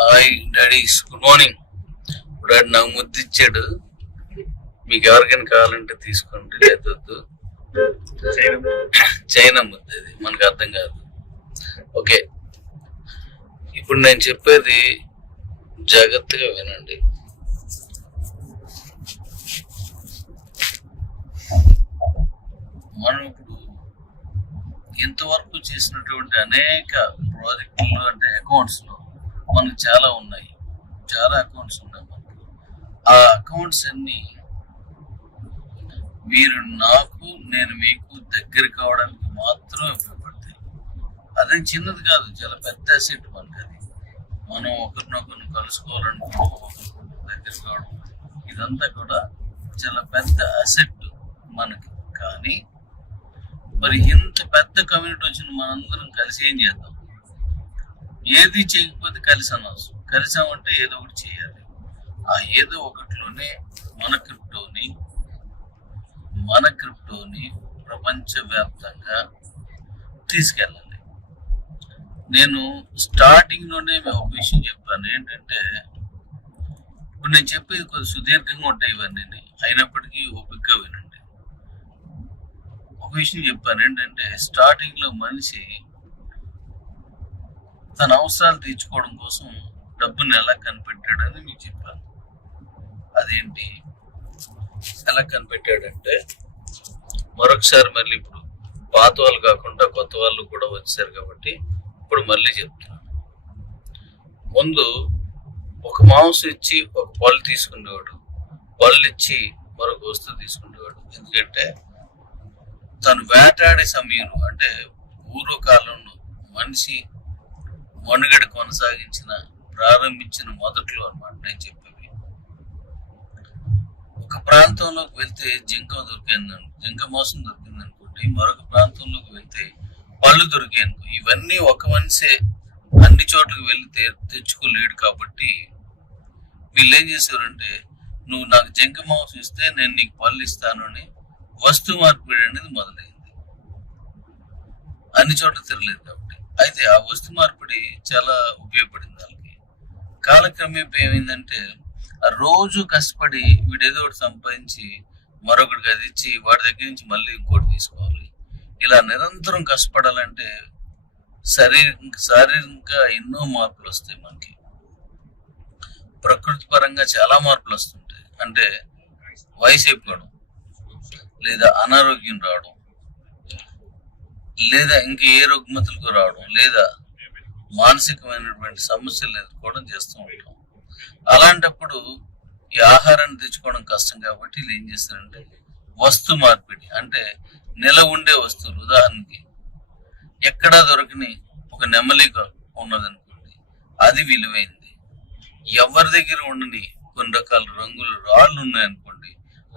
Hi daddy's, good morning. ఇప్పుడు నాకు ముద్దు ఇచ్చాడు. మీకు ఎవరికైనా కావాలంటే తీసుకోండి, లేదొద్దు. చైనా ముద్దు, అది మనకు అర్థం కాదు. ఓకే, ఇప్పుడు నేను చెప్పేది జాగ్రత్తగా వినండి. మనం ఇప్పుడు ఇంతవరకు చేసినటువంటి అనేక ప్రాజెక్టులు అంటే అకౌంట్స్ లో మనకు చాలా ఉన్నాయి, చాలా అకౌంట్స్ ఉన్నాయి మనకు. ఆ అకౌంట్స్ అన్ని మీరు నాకు, నేను మీకు దగ్గర కావడానికి మాత్రమే ఉపయోగపడతాయి. అదే చిన్నది కాదు, చాలా పెద్ద అసెట్ మనకి. అది మనం ఒకరినొకరిని కలుసుకోవాలనుకో, దగ్గర కావడం, ఇదంతా కూడా చాలా పెద్ద అసెట్ మనకి. కానీ మరి ఇంత పెద్ద కమ్యూనిటీ వచ్చిన మనందరం కలిసి ఏం చేద్దాం? ఏది చేయకపోతే కలిసి అనవసరం. కలిసామంటే ఏదో ఒకటి చేయాలి. ఆ ఏదో ఒకటిలోనే మన క్రిప్టోని ప్రపంచవ్యాప్తంగా తీసుకెళ్ళాలి. నేను స్టార్టింగ్ లోనే ఒక విషయం చెప్పాను. ఏంటంటే, ఇప్పుడు నేను చెప్పేది కొద్ది సుదీర్ఘంగా ఉంటాయి ఇవన్నీ, అయినప్పటికీ ఓపికగా వినండి. ఒక విషయం చెప్పాను ఏంటంటే, స్టార్టింగ్ లో మనిషి తన అవసరాలు తీర్చుకోవడం కోసం డబ్బుని ఎలా కనిపెట్టాడని మీకు చెప్పాను. అదేంటి, ఎలా కనిపెట్టాడంటే, మరొకసారి మళ్ళీ ఇప్పుడు పాత వాళ్ళు కాకుండా కొత్త వాళ్ళు కూడా వచ్చారు కాబట్టి ఇప్పుడు మళ్ళీ చెప్తున్నాను. ముందు ఒక మాంసం ఇచ్చి ఒక పళ్ళు తీసుకునేవాడు, పళ్ళు ఇచ్చి మరొక వస్తువు తీసుకునేవాడు. ఎందుకంటే తను వేటాడే సమయంలో, అంటే పూర్వకాలంలో మనిషి మనుగడ ప్రారంభించిన మొదట్లో అన్నమాట నేను చెప్పేవి. ఒక ప్రాంతంలోకి వెళ్తే జింక మాంసం దొరికింది అనుకోండి, మరొక ప్రాంతంలోకి వెళ్తే పళ్ళు దొరికాయి అనుకో. ఇవన్నీ ఒక మనిషే అన్ని చోట్లకి వెళ్ళి తెచ్చుకోలేడు. కాబట్టి వీళ్ళు ఏం చేశారంటే, నువ్వు నాకు జింక మాంసం ఇస్తే నేను నీకు పళ్ళు ఇస్తాను అని వస్తు మార్పిడి అనేది మొదలైంది. అన్ని చోట్ల తిరగలేదు కాబట్టి. అయితే ఆ వస్తు మార్పిడి చాలా ఉపయోగపడింది వాళ్ళకి. కాలక్రమేపీ ఏమైందంటే, ఆ రోజు కష్టపడి వీడేదో ఒకటి సంపాదించి మరొకటికి అది ఇచ్చి వాడి దగ్గర నుంచి మళ్ళీ ఇంకోటి తీసుకోవాలి. ఇలా నిరంతరం కష్టపడాలంటే శారీరకంగా ఎన్నో మార్పులు వస్తాయి మనకి. ప్రకృతి పరంగా చాలా మార్పులు వస్తుంటాయి. అంటే వయసు అయిపోవడం, లేదా అనారోగ్యం రావడం, లేదా ఇంకా ఏ రుగ్మతలకు రావడం, లేదా మానసికమైనటువంటి సమస్యలు ఎదుర్కోవడం చేస్తూ ఉంటాం. అలాంటప్పుడు ఈ ఆహారాన్ని తెచ్చుకోవడం కష్టం కాబట్టి వీళ్ళు ఏం చేస్తారంటే, వస్తు మార్పిడి, అంటే నెల ఉండే వస్తువులు. ఉదాహరణకి ఎక్కడా దొరకని ఒక నెమలిక ఉన్నదనుకోండి, అది విలువైంది. ఎవరి దగ్గర ఉండని కొన్ని రకాల రంగులు రాళ్ళు ఉన్నాయనుకోండి,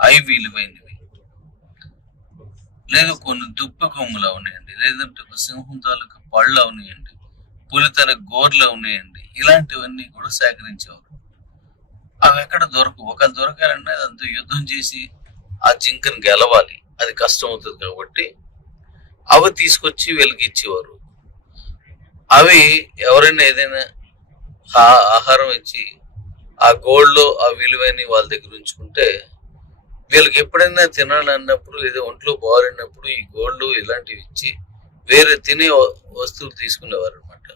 అవి విలువైనవి. లేదా కొన్ని దుప్ప కొమ్ములు అవునాయండి, లేదంటే ఒక సింహం తాలూకు పళ్ళు అవునాయండి, పులితల గోర్లు అవునాయండి, ఇలాంటివన్నీ కూడా సేకరించేవారు. అవి ఎక్కడ దొరకవు. ఒకళ్ళు దొరకాలంటే అదంతా యుద్ధం చేసి ఆ జింకను గెలవాలి, అది కష్టం అవుతుంది. కాబట్టి అవి తీసుకొచ్చి వీళ్ళకి ఇచ్చేవారు. అవి ఎవరైనా ఏదైనా ఆహారం ఇచ్చి ఆ గోల్డ్లో ఆ విలువని వాళ్ళ దగ్గర ఉంచుకుంటే, వీళ్ళకి ఎప్పుడైనా తినాలన్నప్పుడు లేదా ఒంట్లో బాగున్నప్పుడు ఈ గోల్డ్ ఇలాంటివి ఇచ్చి వేరే తినే వస్తువులు తీసుకునేవారు అనమాట.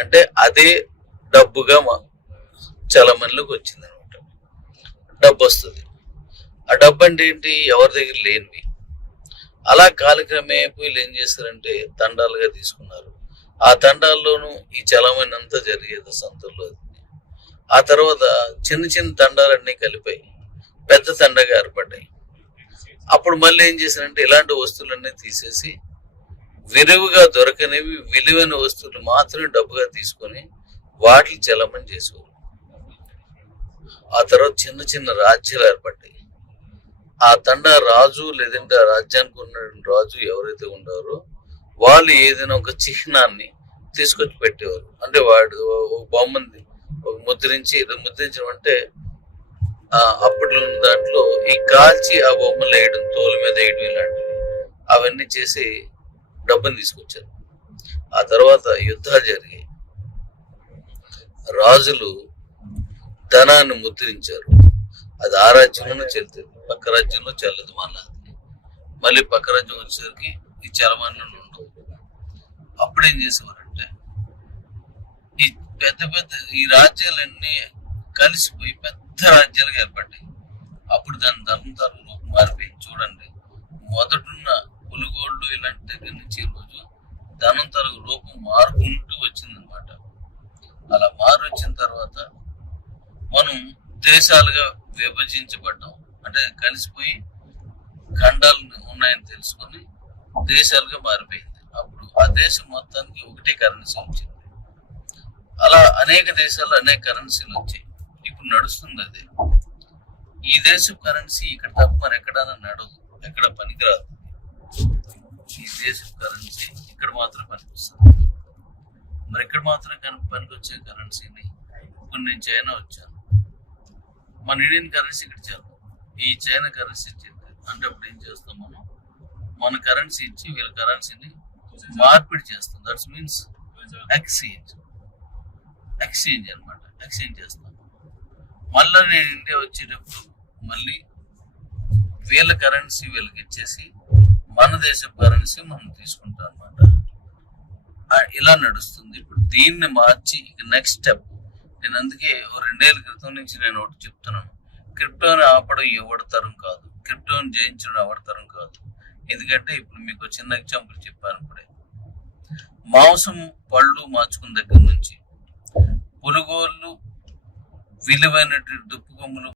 అంటే అదే డబ్బుగా చాలా మందిలోకి వచ్చింది అనమాట. డబ్బు వస్తుంది. ఆ డబ్బు అంటే ఏంటి? ఎవరి దగ్గర లేనివి. అలా కాలక్రమేపీ వీళ్ళు ఏం చేస్తారంటే తండాలుగా తీసుకున్నారు. ఆ తండాల్లోనూ ఈ చలమని అంతా జరిగేది సంతల్లో. ఆ తర్వాత చిన్న చిన్న తండాలన్నీ కలిపాయి, పెద్ద తండగా ఏర్పడ్డాయి. అప్పుడు మళ్ళీ ఏం చేశారంటే, ఇలాంటి వస్తువులన్నీ తీసేసి విరివిగా దొరకనివి విలువైన వస్తువులు మాత్రమే డబ్బుగా తీసుకొని వాటిని చలమని చేసేవారు. ఆ తర్వాత చిన్న చిన్న రాజ్యాలు ఏర్పడ్డాయి. ఆ తండా రాజు, లేదంటే ఆ రాజ్యానికి ఉన్న రాజు ఎవరైతే ఉన్నారో వాళ్ళు ఏదైనా ఒక చిహ్నాన్ని తీసుకొచ్చి పెట్టేవారు. అంటే వాడు ఒక బొమ్మని ఒక ముద్రించడం అంటే అప్పట్లో దాంట్లో ఈ కాల్చి ఆ బొమ్మలు వేయడం, తోలు మీద వేయడం, ఇలాంటివి అవన్నీ చేసి డబ్బుని తీసుకొచ్చారు. ఆ తర్వాత యుద్ధాలు జరిగాయి. రాజులు ధనాన్ని ముద్రించారు. అది ఆ రాజ్యంలోనే చెల్లుతుంది, పక్క రాజ్యంలో చెల్లదు. మళ్ళీ పక్క రాజ్యం వచ్చేసరికి ఈ చలమాన్లు ఉండవు. అప్పుడేం చేసేవారంటే ఈ పెద్ద పెద్ద ఈ రాజ్యాలన్నీ కలిసిపోయి పెద్ద రాజ్యాలుగా ఏర్పడ్డాయి. అప్పుడు దాని ధర్మం రూపం మారిపోయింది. చూడండి, మొదటున్న పులుగోళ్ళు ఇలాంటి దగ్గర నుంచి ఈ రోజు ధనం తరగు రూపం మారుకుంటూ వచ్చిందనమాట. అలా మారి వచ్చిన తర్వాత మనం దేశాలుగా విభజించబడ్డాం. అంటే కలిసిపోయి ఖండాలు ఉన్నాయని తెలుసుకొని దేశాలుగా మారిపోయింది. అప్పుడు ఆ దేశం మొత్తానికి ఒకటే కరెన్సీ వచ్చింది. అలా అనేక దేశాలు అనేక కరెన్సీలు వచ్చాయి. ఇప్పుడు నడుస్తుంది అదే. ఈ దేశం కరెన్సీ ఇక్కడ తప్ప మరి ఎక్కడైనా నడదు, ఎక్కడ పనికిరాదు. ఈ దేశం కరెన్సీ ఇక్కడ మాత్రం పనికొస్తుంది. మరి ఇక్కడ మాత్రం పనికొచ్చే కరెన్సీని ఇప్పుడు నేను చైనా వచ్చాను, మన ఇండియన్ కరెన్సీ ఇక్కడ చేద్దాం, ఈ చైనా కరెన్సీ ఇచ్చింది అంటే అప్పుడు ఏం చేస్తాం, మనం మన కరెన్సీ ఇచ్చి వీళ్ళ కరెన్సీని మార్పిడి చేస్తాం. దట్స్ మీన్స్ ఎక్స్చేంజ్ అనమాట. ఎక్స్చేంజ్ చేస్తాం. మళ్ళీ నేను ఇండియా వచ్చేటప్పుడు మళ్ళీ వీళ్ళ కరెన్సీ వీళ్ళకి ఇచ్చేసి మన దేశపు కరెన్సీ మనం తీసుకుంటాం అనమాట. ఇలా నడుస్తుంది. ఇప్పుడు దీన్ని మార్చి ఇక నెక్స్ట్ స్టెప్. నేను అందుకే 2 ఏళ్ల క్రితం నుంచి నేను ఒకటి చెప్తున్నాను, క్రిప్టోని ఆపడం ఎవడతరం కాదు, క్రిప్టోని జయించడం ఎవడతరం కాదు. ఎందుకంటే ఇప్పుడు మీకు చిన్న ఎగ్జాంపుల్ చెప్పాను. ఇప్పుడే మాంసం పళ్ళు మార్చుకున్న దగ్గర నుంచి పులుగోళ్ళు విలువైనటువంటి దుప్పు కొమ్ములు